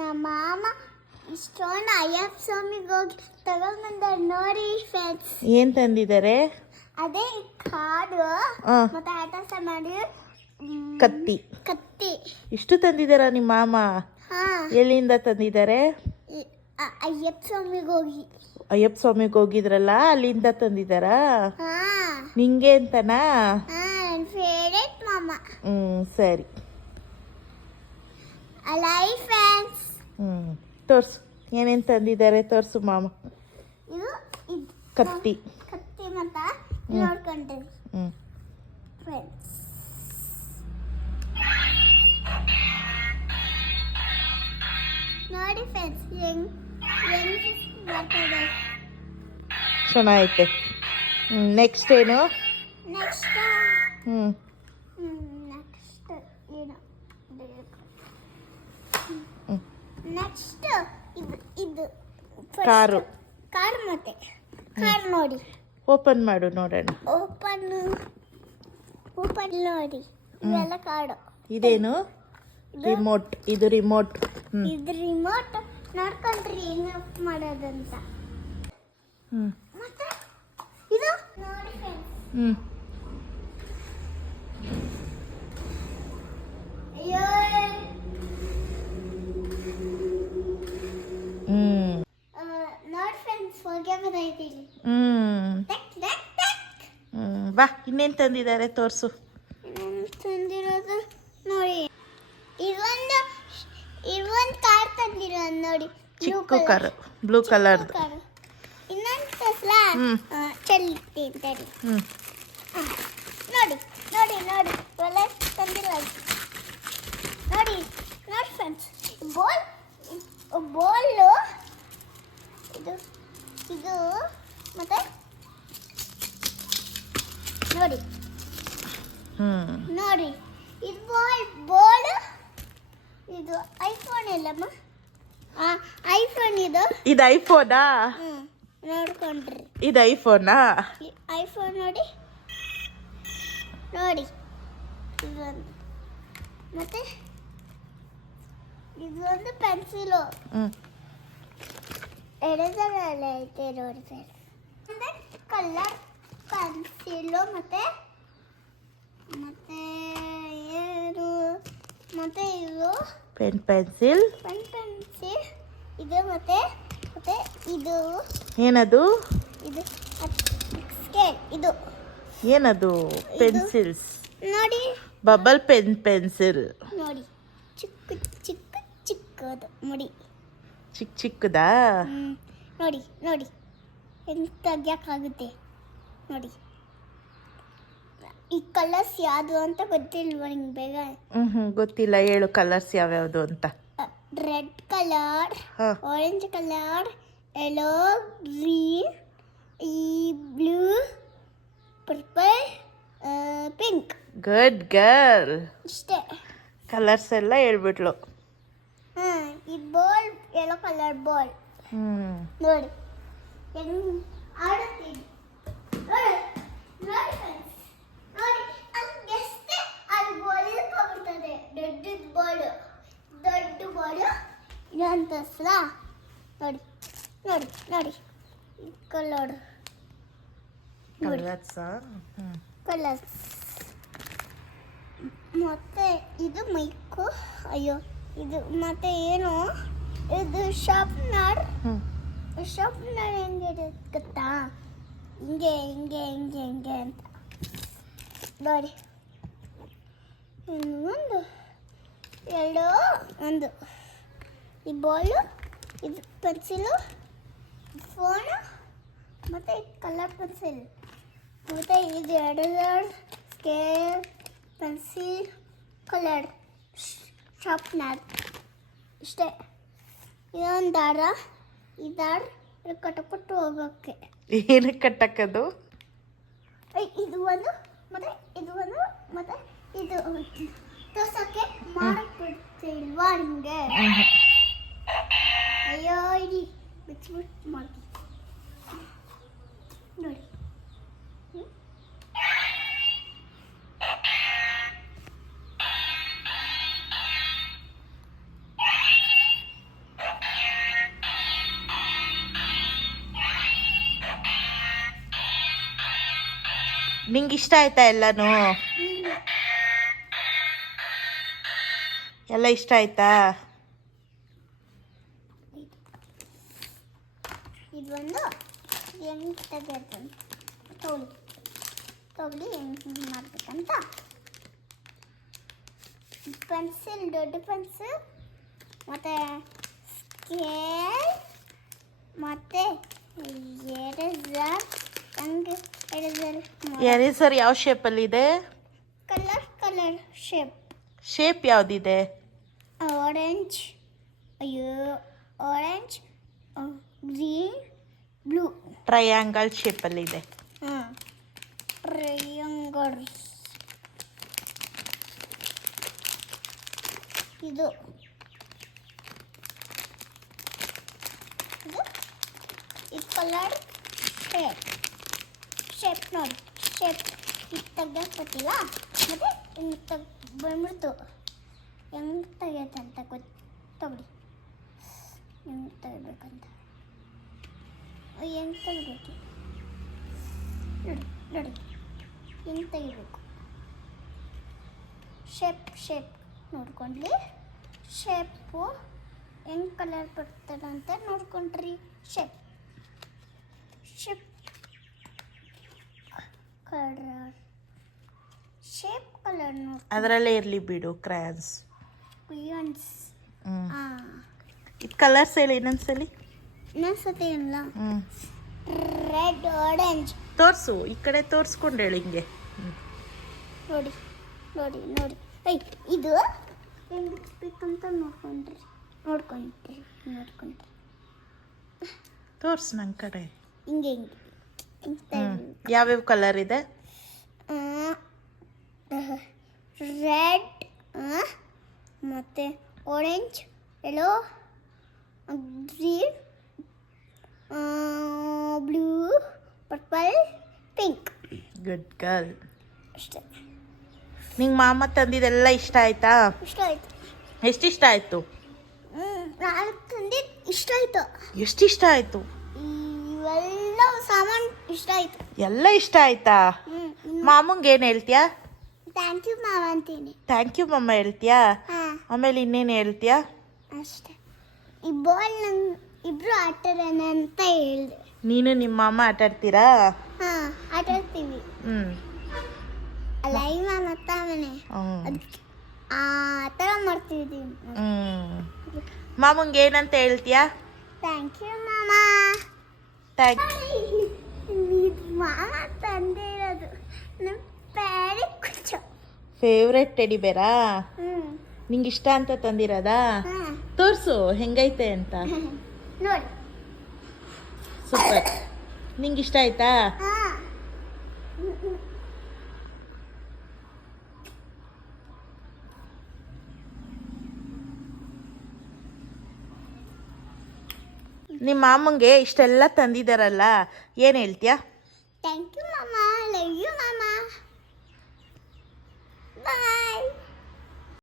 ನಮ್ಮ ಮಾಮ ಇಷ್ಟೊಂದು ಅಯ್ಯಪ್ಪ ಸ್ವಾಮಿಗೆ ಹೋಗಿ ತಗೊಂಡ್ಬಂದಾರೆ ನೋಡಿ ಫ್ರೆಂಡ್ಸ್. ಏನ್ ತಂದಿದ್ದಾರೆ? ಅದೇ ಕಾಡು ಆ, ಮತ್ತೆ ಆಟ ಸಾಮಾನು, ಕತ್ತಿ. ಕತ್ತಿ. ಇಷ್ಟು ತಂದಿದ್ದಾರ ನಿಮ್ಮ ಮಾಮ? ಹಾ, ಎಲ್ಲಿಂದ ತಂದಿದ್ದಾರೆ? ಅಯ್ಯಪ್ಪ ಸ್ವಾಮಿಗೆ ಹೋಗಿ. ಅಯ್ಯಪ್ಪ ಸ್ವಾಮಿಗೆ ಹೋಗಿದ್ರಲ್ಲ, ಅಲ್ಲಿಂದ ತಂದಿದ್ದಾರಾ? ಹಾ ನಿಂಗೆ ಅಂತನಾ? ಹಾ, ನನ್ನ ಫೇವ್ರೇಟ್ ಮಾಮ. ಸರಿ. ಅಲೈ ಫ್ರೆಂಡ್ಸ್, ತೋರ್ಸು ಏನೇನು ತಂದಿದ್ದಾರೆ, ತೋರ್ಸು ಮಾಮ. ಇದು ಇದು ಕತ್ತಿ. ಕತ್ತಿ ಮತ್ತ ನೋಡ್ಕೊಂಡ್ರಿ ಫ್ರೆಂಡ್ಸ್. ನೋಡಿ ಫ್ರೆಂಡ್ಸ್, ಹೆಂಗ್ ಬರ್ತದೆ. ಚೆನ್ನಾಗೈತೆ. ನೆಕ್ಸ್ಟ್ ಏನು? ನೆಕ್ಸ್ಟ್ ಹ್ಞೂ ನೆಕ್ಸ್ಟ್ ಏನು ನೆಕ್ಸ್ಟ್ ಇದು ಇದು ಕಾರು. ಕಾರ್ ಮತ್ತೆ ಕಾರ್ ನೋಡಿ. ಓಪನ್ ಮಾಡು ನೋಡೋಣ. ಓಪನ್ ಓಪನ್ ನೋಡಿ. ಇವೆಲ್ಲ ಕಾಡು. ಇದೇನು? ರಿಮೋಟ್. ಇದು ರಿಮೋಟ್. ಇದು ರಿಮೋಟ್. ನೋಡ್ಕೊಂಡ್ರಿ ಹೆಂಗ್ ಆಫ್ ಮಾಡೋದಂತ. ಮತ್ತೆ ಇದು ನೋಡಿ ಫ್ರೆಂಡ್ಸ್. ಅಯ್ಯೋ, ನೋಡಿ ಫ್ರೆಂಡ್ಸ್, ಹೊಗೆ ಬರೈತಿ. ಬಾ, ಇನ್ನೇನು ತಂದಿದ್ದಾರೆ ತೋರಿಸು. ತಂದಿರೋದು ನೋಡಿ. ಇದೊಂದು ಕಾರ್ ತಂದಿರೋದು ನೋಡಿ. ಚಿಕ್ಕ ಕಾರು, ಬ್ಲೂ ಕಲರ್ದು. ಇನ್ನೊಂದು ತಸ್ಲಾ ಚೆಲ್ಲಿಟ್ಟಿದ್ದಾರೆ. ನೋಡಿ ನೋಡಿ ನೋಡಿ, ಇವೆಲ್ಲ ತಂದಿರೋದು ನೋಡಿ. ನೋಡಿ ಫ್ರೆಂಡ್ಸ್, ಬೋಲು ಇದು ಇದು ಮತ್ತೆ ನೋಡಿ ನೋಡಿ, ಇದು ಬೋಲ್. ಇದು ಐಫೋನ್ ಇಲ್ಲಮ್ಮ, ಐಫೋನ್ ಇದು. ಇದು ಐಫೋನಾ? ನೋಡ್ಕೊಂಡ್ರಿ, ಇದು ಐಫೋನಾ? ಐಫೋನ್ ನೋಡಿ ನೋಡಿ. ಇದೊಂದು ಮತ್ತೆ ಇದೊಂದು ಪೆನ್ಸಿಲು. ಎಳೆದಲ್ಲ ಐತೆ ನೋಡಿ ಫ್ರೆಂಡ್ಸ್. ಮತ್ತೆ ಕಲರ್ ಪೆನ್ಸಿಲು ಮತ್ತೆ ಮತ್ತೆ ಏನು ಮತ್ತೆ ಇದು ಪೆನ್ಸಿಲ್. ಪೆನ್ಸಿಲ್ ಇದು ಮತ್ತೆ ಮತ್ತೆ ಇದು ಏನದು? ಇದು ಸ್ಕೇಲ್. ಇದು ಏನದು? ಪೆನ್ಸಿಲ್ಸ್ ನೋಡಿ. ಬಬಲ್ ಪೆನ್ಸಿಲ್ ನೋಡಿ, ಚಿಕ್ಕ ಚಿಕ್ಕ ಚಿಕ್ಕದು ಮುಡಿ. ಚಿಕ್ಕ ಚಿಕ್ಕದಾ? ನೋಡಿ ನೋಡಿ, ಹೆಂಗ್ ತೆಗಿಯೋಕ್ಕಾಗುತ್ತೆ ನೋಡಿ. ಈ ಕಲರ್ಸ್ ಯಾವುದು ಅಂತ ಗೊತ್ತಿಲ್ವಾ ನಿಂಗೆ? ಬೇಗ ಗೊತ್ತಿಲ್ಲ, ಹೇಳು ಕಲರ್ಸ್ ಯಾವ್ಯಾವುದು ಅಂತ. Red colour, orange colour, yellow, green, ಈ blue, purple, pink. Good girl. ಇಷ್ಟೇ ಕಲರ್ಸ್ ಎಲ್ಲ ಹೇಳ್ಬಿಟ್ಲು. ಈ ಬಾಲ್ ಯೆಲ್ಲೋ ಕಲರ್ ಬಾಲ್. ನೋಡಿ ಹೆಂಗ್ ಆಡುತ್ತೀನಿ. ನೋಡಿ ನೋಡಿ ಫ್ರೆಂಡ್ಸ್, ನೋಡಿ ಹಂಗೆಷ್ಟೇ ಅದು ಬಾಲ್ ಇಟ್ಕೊಂಡ್ಬಿಡ್ತದೆ. ದೊಡ್ಡ ಬಾಲು ಇನ್ನೊಂದು ತಸ್ಲ. ನೋಡಿ ನೋಡಿ ನೋಡಿ, ಕಲರ್ ಕಲರ್ಸ್. ಮತ್ತೆ ಇದು ಮೈಕು. ಅಯ್ಯೋ, ಇದು ಮತ್ತೆ ಏನು ಇದು ಶಾರ್ಪ್ನರ್. ಶಾರ್ಪ್ನರ್ ಹೆಂಗೆ ಗೊತ್ತಾ? ಹಿಂಗೆ ಹಿಂಗೆ ಹಿಂಗೆ ಹಿಂಗೆ ಅಂತ ನೋಡಿ. ಒಂದು ಎರಡು, ಒಂದು ಈ ಬಾಲು, ಇದು ಪೆನ್ಸಿಲು, ಫೋನು ಮತ್ತು ಕಲರ್ ಪೆನ್ಸಿಲ್, ಮತ್ತು ಇದು ಎರಡು ಸ್ಕೇಲ್, ಪೆನ್ಸಿಲ್, ಕಲರ್, ಶಾರ್ಪ್ನರ್. ಇಷ್ಟೇ. ಇದೊಂದು ದಾರ. ಈ ದಾರ ಕಟ್ಟಬಿಟ್ಟು ಹೋಗೋಕ್ಕೆ. ಏನಕ್ಕೆ ಕಟ್ಟಕ್ಕದು? ಇದು ಒಂದು ಮತ್ತೆ ಇದು ಒಂದು ಮತ್ತೆ ಇದು ತೋರ್ಸೋಕ್ಕೆ ಮಾಡಕ್ಬಿಡ್ತಿಲ್ವಾ ನಿಮಗೆ? ಅಯ್ಯೋ, ಇಡಿ ಬಿಚ್ಚಿಬಿಟ್ಟು ಮಾಡಿ ನೋಡಿ. ನಿಂಗೆ ಇಷ್ಟ ಆಯ್ತಾ ಎಲ್ಲನೂ? ಎಲ್ಲ ಇಷ್ಟ ಆಯ್ತಾ? ಇದೊಂದು ಹೆಂಗೆ ತೆಗೆಯೋದು ತಗೊಳ್ಳಿ ಹೆಂಗೆ ಮಾಡ್ಬೇಕಂತ. ಪೆನ್ಸಿಲ್, ದೊಡ್ಡ ಪೆನ್ಸಿಲ್, ಮತ್ತು ಸ್ಕೇಲ್, ಮತ್ತು ಎರೇಸರ್. ಹಂಗೆ ಎರೇಸರ್ ಯಾವ ಶೇಪಲ್ಲಿದೆ? ಕಲರ್ ಶೇಪ್ ಯಾವುದಿದೆ? Orange, green, blue. ಟ್ರಯಾಂಗಲ್ ಶೇಪಲ್ಲಿದೆ. ಟ್ರಯಾಂಗಲ್ಸ್. ಇದು ಕಲರ್ ಶೇಪ್ ನೋಡಿ. ಶೇಪ್ ಇದು ತೆಗ್ದಕ್ಕೆ ಗೊತ್ತಿಲ್ಲ, ಮತ್ತು ಹಿಂಗೆ ಬಂದ್ಬಿಡ್ತು. ಹೆಂಗೆ ತೆಗಿಯೋದಂತ ತಗೊಳ್ಳಿ, ಹೆಂಗೆ ತೆಗಿಬೇಕಂತ. ಹೆಂಗೆ ತೆಗಿಬೇಕು ನೋಡಿ ಹೆಂಗೆ ತೆಗಿಬೇಕು. ಶೇಪ್ ನೋಡ್ಕೊಂಡ್ಲಿ. ಶೇಪು ಹೆಂಗೆ ಕಲರ್ ಬರ್ತದೆ ಅಂತ ನೋಡ್ಕೊಂಡ್ರಿ. ಶೇಪ್ ಕಲರ್ ನೋಡಿ. ಅದರಲ್ಲೇ ಇರಲಿ ಬಿಡು. ಕ್ರಯಾನ್ಸ್. ಇದು ಕಲರ್ಸ್ ಹೇಳಿ ಇನ್ನೊಂದ್ಸಲಿ. ಇನ್ನೊಂದ್ಸತಿ ಇಲ್ಲ. Red, orange. ತೋರಿಸು, ಈ ಕಡೆ ತೋರಿಸ್ಕೊಂಡು ಹೇಳಿ ಹಿಂಗೆ. ನೋಡಿ. ಇದು ಹೆಂಗೆ ಬೇಕಂತ ನೋಡ್ಕೊಂಡ್ರಿ. ತೋರಿಸು ನನ್ನ ಕಡೆ. ಹಿಂಗೆ ಯಾವ್ಯಾವ ಕಲರ್ ಇದೆ? ರೆಡ್, ಮತ್ತು orange, yellow, green, blue, purple, pink. Good girl. ಅಷ್ಟೇ. ನಿಂಗೆ ಮಾಮ ತಂದಿದ್ದೆಲ್ಲ ಇಷ್ಟ ಆಯ್ತಾ? ಇಷ್ಟ ಆಯ್ತು. ಎಷ್ಟಿಷ್ಟ ಆಯ್ತು? ನಾನು ತಂದಿದ್ದು ಇಷ್ಟ ಆಯ್ತು. ಎಷ್ಟಿಷ್ಟ ಆಯ್ತು? ಇವೆಲ್ಲ ಸಾಮಾನು ಇಷ್ಟ ಆಯ್ತು. ಎಲ್ಲ ಇಷ್ಟ ಆಯ್ತಾ? ಮಾಮಂಗೆ ಏನು ಹೇಳ್ತೀಯಾ? ಥ್ಯಾಂಕ್ ಯು ಮಾವ ಅಂತೀನಿ. ಥ್ಯಾಂಕ್ ಯು ಮಮ್ಮ ಹೇಳ್ತೀಯಾ? ಆಮೇಲೆ ಇನ್ನೇನು ಹೇಳ್ತೀಯಾ? ಅಷ್ಟೇ. ಈ ಬಾಲ್ ಇಬ್ರು ಆಟಾಡೋಣ ಅಂತ ಹೇಳಿದೆ. ನೀನು ನಿಮ್ಮ ಮಾಮ ಆಟ ಆಡ್ತೀರಾ? ಆಟಾಡ್ತೀವಿ. ಅಲ್ಲ ಈ ಮಾಮ ತಾವನೆ ಆ ಥರ ಮಾಡ್ತಿದ್ದೀವಿ. ಮಾಮಂಗೆ ಏನಂತ ಹೇಳ್ತೀಯಾ? ಥ್ಯಾಂಕ್ ಯು ಮಾಮ. ಮಾಮ ತಂದಿರೋದು ನಮ್ಮ ಫೇವ್ರೆಟ್ ಟೆಡಿ ಬೇರಾ? ನಿಂಗೆ ಇಷ್ಟ ಅಂತ ತಂದಿರೋದಾ? ತೋರಿಸು ಹೆಂಗೈತೆ ಅಂತ. ನೋಡಿ. ಸೂಪರ್. ನಿಂಗೆ ಇಷ್ಟ ಆಯ್ತಾ? ನಿಮ್ಮ ಮಾಮಂಗೆ ಇಷ್ಟೆಲ್ಲ ತಂದಿದ್ದಾರಲ್ಲ, ಏನು ಹೇಳ್ತೀಯಾ? ಥ್ಯಾಂಕ್ ಯು ಮಾಮ. ಲವ್ ಯು ಮಾಮ. ಬಾಯ್.